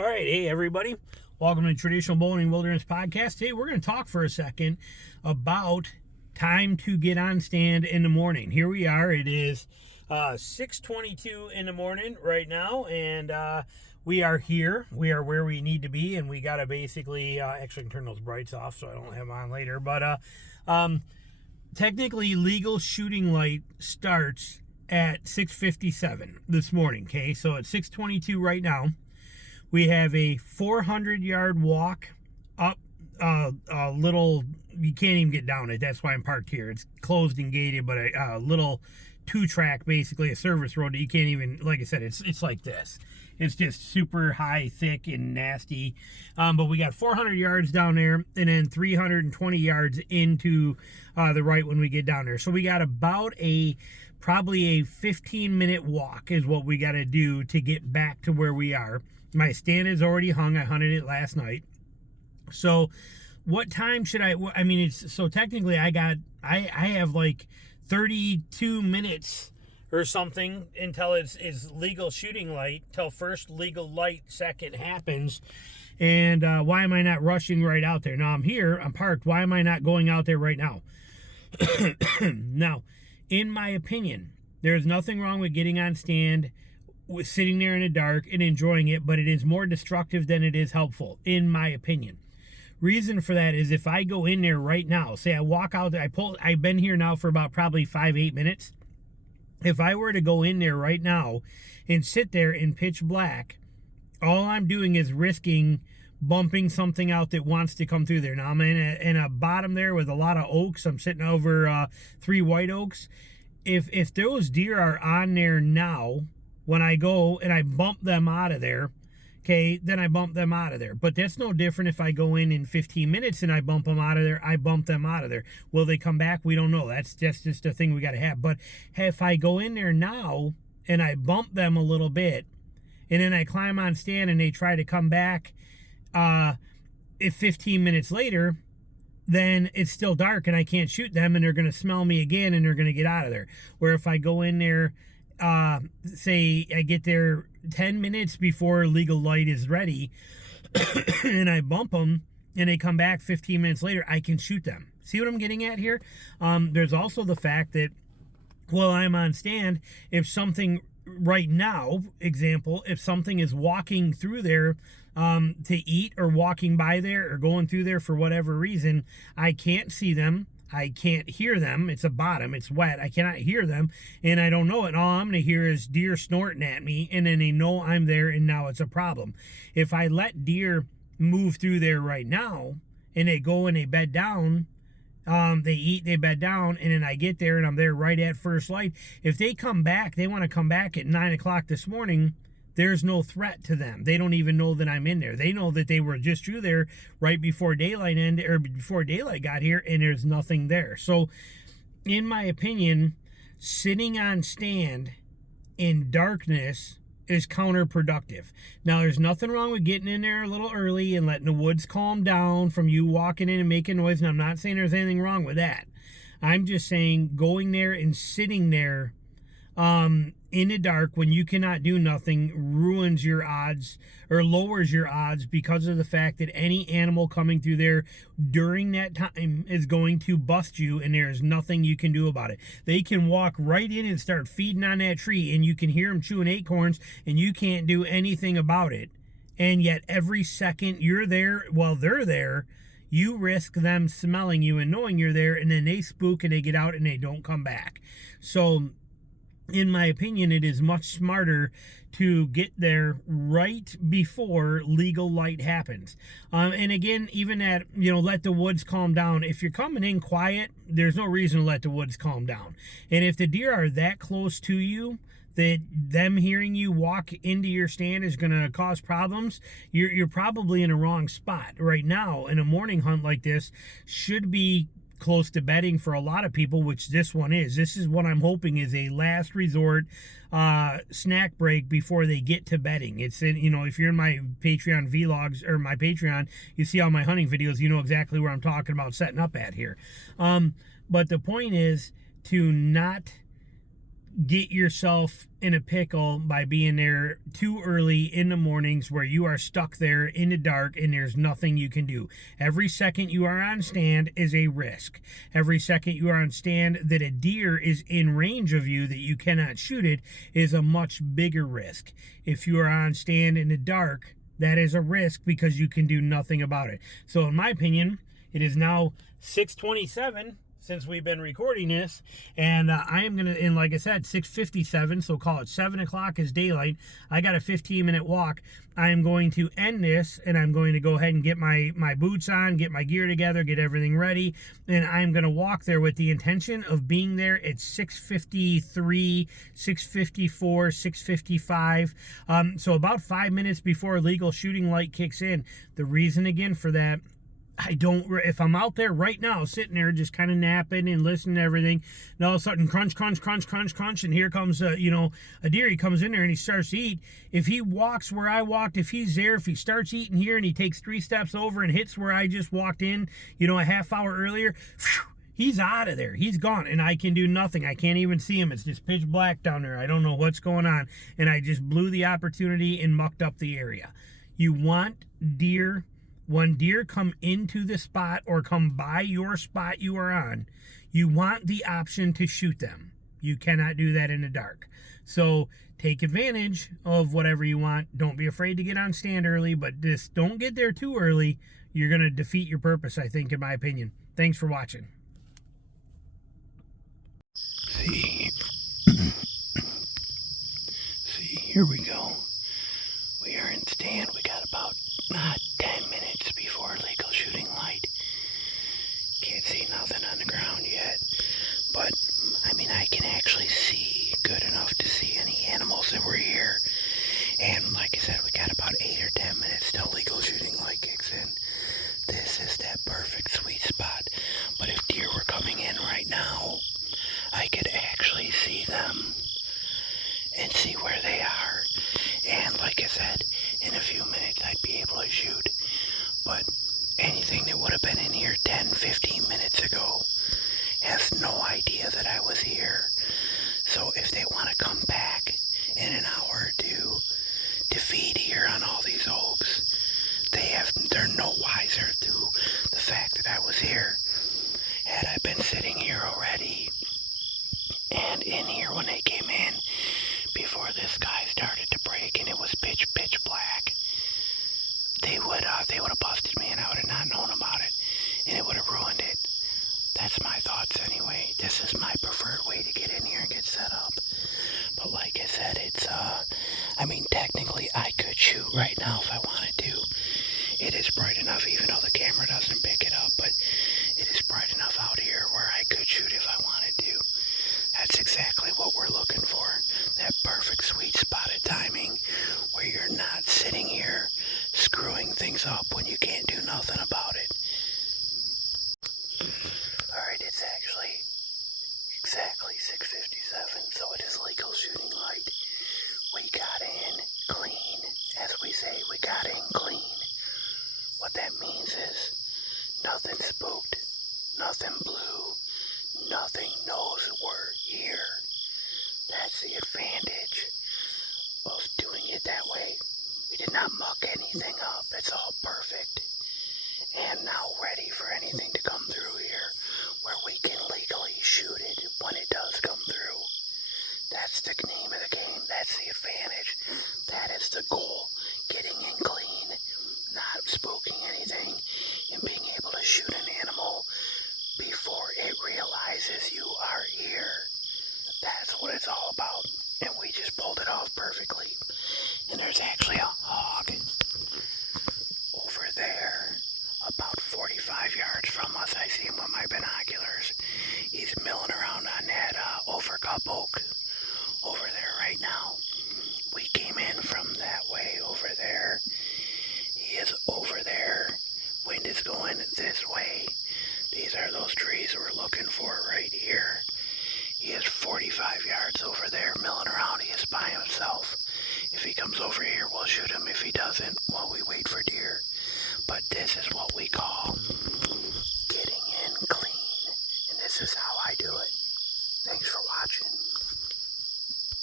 All right, hey everybody, welcome to Traditional Bowhunting Wilderness Podcast. Today we're going to talk for a second about time to get on stand in the morning. Here we are, it is 6:22 in the morning right now, and we are here. We are where we need to be, and we got to basically, actually I can turn those brights off so I don't have them on later, but technically legal shooting light starts at 6:57 this morning, okay? So it's 6:22 right now. We have a 400-yard walk up a little, you can't even get down it. That's why I'm parked here. It's closed and gated, but a little two-track, basically a service road that you can't even, like I said, it's like this. It's just super high, thick, and nasty. But we got 400 yards down there, and then 320 yards into the right when we get down there. So we got about probably a 15-minute walk is what we got to do to get back to where we are. My stand is already hung. I hunted it last night. So what time should I mean, it's so technically I have like 32 minutes or something until it's legal shooting light, till first legal light second happens. And why am I not rushing right out there? Now I'm here, I'm parked. Why am I not going out there right now? Now, in my opinion, there's nothing wrong with getting on stand, with sitting there in the dark and enjoying it, but it is more destructive than it is helpful, in my opinion. Reason for that is if I go in there right now, say I walk out there, I've been here now for about probably 5-8 minutes. If I were to go in there right now and sit there in pitch black, all I'm doing is risking bumping something out that wants to come through there. Now I'm in a bottom there with a lot of oaks. I'm sitting over 3 white oaks. If those deer are on there now, when I go and I bump them out of there, okay, then I bump them out of there. But that's no different if I go in 15 minutes and I bump them out of there, I bump them out of there. Will they come back? We don't know. That's just a thing we got to have. But if I go in there now and I bump them a little bit, and then I climb on stand and they try to come back, if 15 minutes later, then it's still dark and I can't shoot them, and they're going to smell me again and they're going to get out of there. Where if I go in there, say I get there 10 minutes before legal light is ready and I bump them and they come back 15 minutes later, I can shoot them. See what I'm getting at here? There's also the fact that while I'm on stand, if something right now, example, if something is walking through there to eat, or walking by there or going through there for whatever reason, I can't see them. I can't hear them. It's a bottom. It's wet. I cannot hear them, and I don't know it. All I'm going to hear is deer snorting at me, and then they know I'm there, and now it's a problem. If I let deer move through there right now, and they go and they bed down, they eat, they bed down, and then I get there, and I'm there right at first light. If they come back, they want to come back at 9 o'clock this morning, there's no threat to them. They don't even know that I'm in there. They know that they were just through there right before daylight ended, or before daylight got here, and there's nothing there. So, in my opinion, sitting on stand in darkness is counterproductive. Now, there's nothing wrong with getting in there a little early and letting the woods calm down from you walking in and making noise, and I'm not saying there's anything wrong with that. I'm just saying going there and sitting there in the dark when you cannot do nothing ruins your odds, or lowers your odds, because of the fact that any animal coming through there during that time is going to bust you, and there's nothing you can do about it. They can walk right in and start feeding on that tree, and you can hear them chewing acorns, and you can't do anything about it. And yet every second you're there while they're there, you risk them smelling you and knowing you're there, and then they spook and they get out and they don't come back. So in my opinion, it is much smarter to get there right before legal light happens. And again, even at, let the woods calm down. If you're coming in quiet, there's no reason to let the woods calm down. And if the deer are that close to you that them hearing you walk into your stand is going to cause problems, you're probably in a wrong spot. Right now, in a morning hunt like this, should be close to bedding for a lot of people, which this one is. This is what I'm hoping is a last resort snack break before they get to bedding. It's in, if you're in my Patreon vlogs, or my Patreon, you see all my hunting videos, you know exactly where I'm talking about setting up at here. But the point is to not get yourself in a pickle by being there too early in the mornings where you are stuck there in the dark and there's nothing you can do. Every second you are on stand is a risk. Every second you are on stand that a deer is in range of you that you cannot shoot it is a much bigger risk. If you are on stand in the dark, that is a risk because you can do nothing about it. So in my opinion, it is now 6:27 since we've been recording this, and I am gonna, and like I said, 6:57, so call it 7 o'clock is daylight. I got a 15-minute walk. I am going to end this, and I'm going to go ahead and get my boots on, get my gear together, get everything ready, and I'm gonna walk there with the intention of being there at 6:53, 6:54, 6:55, so about 5 minutes before legal shooting light kicks in. The reason again for that, if I'm out there right now, sitting there just kind of napping and listening to everything, and all of a sudden crunch, crunch, crunch, crunch, crunch, and here comes, a deer, he comes in there and he starts to eat. If he walks where I walked, if he's there, if he starts eating here and he takes 3 steps over and hits where I just walked in, a half hour earlier, he's out of there. He's gone, and I can do nothing. I can't even see him. It's just pitch black down there. I don't know what's going on, and I just blew the opportunity and mucked up the area. You want deer. When deer come into the spot or come by your spot you are on, you want the option to shoot them. You cannot do that in the dark. So take advantage of whatever you want. Don't be afraid to get on stand early, but just don't get there too early. You're going to defeat your purpose, I think, in my opinion. Thanks for watching. See, here we go. We are in stand. We got about 10 minutes before legal shooting light. Can't see nothing on the ground yet, but I can actually see good enough to see any animals that were here. And like I said, we got about 8 or 10 minutes till legal shooting light kicks in. This is that perfect sweet spot. But if deer were coming in right now, I could actually see them and see where they are. And like I said, in a few minutes I'd be able to shoot. But anything that would have been in here 10, 15 minutes ago has no idea that I was here. So if they want to come back in an hour or two to feed here on all these oaks, they're no wiser to the fact that I was here. Had I been sitting here already and in here when they came in, before this sky started to break and it was pitch black, they would have busted me and I would have not known about it, and it would have ruined it. That's my thoughts anyway. This is my preferred way to get in here and get set up. But like I said, it's technically I could shoot right now if I wanted to. It is bright enough, even though the camera doesn't pick it up, but it is bright enough out here where I could shoot if I wanted to. That's exactly what we're looking for. That perfect sweet spot of timing where you're not sitting here screwing things up when you can't do nothing about it. Alright, it's actually exactly 6:57, so it is legal shooting light. We got in clean. As we say, we got in clean. What that means is nothing spooked, nothing blue, nothing knows we're here. That's the advantage of doing it that way. We did not muck anything up. It's all perfect. And now ready for anything to come through here where we can legally shoot it when it does come through. That's the name of the game. That's the advantage. That is the goal. Getting in clean, not spooking anything, and being able to shoot an animal before it realizes you are here. That's what it's all about. And we just pulled it off perfectly. And there's actually a hog over there, about 45 yards from us. I see him with my binoculars. He's milling around on that overcup oak over there right now. We came in from that way over there. He is over there. Wind is going this way. These are those trees we're looking for right here. He is 45 yards over there milling around. He is by himself. If he comes over here, we'll shoot him. If he doesn't, well, we wait for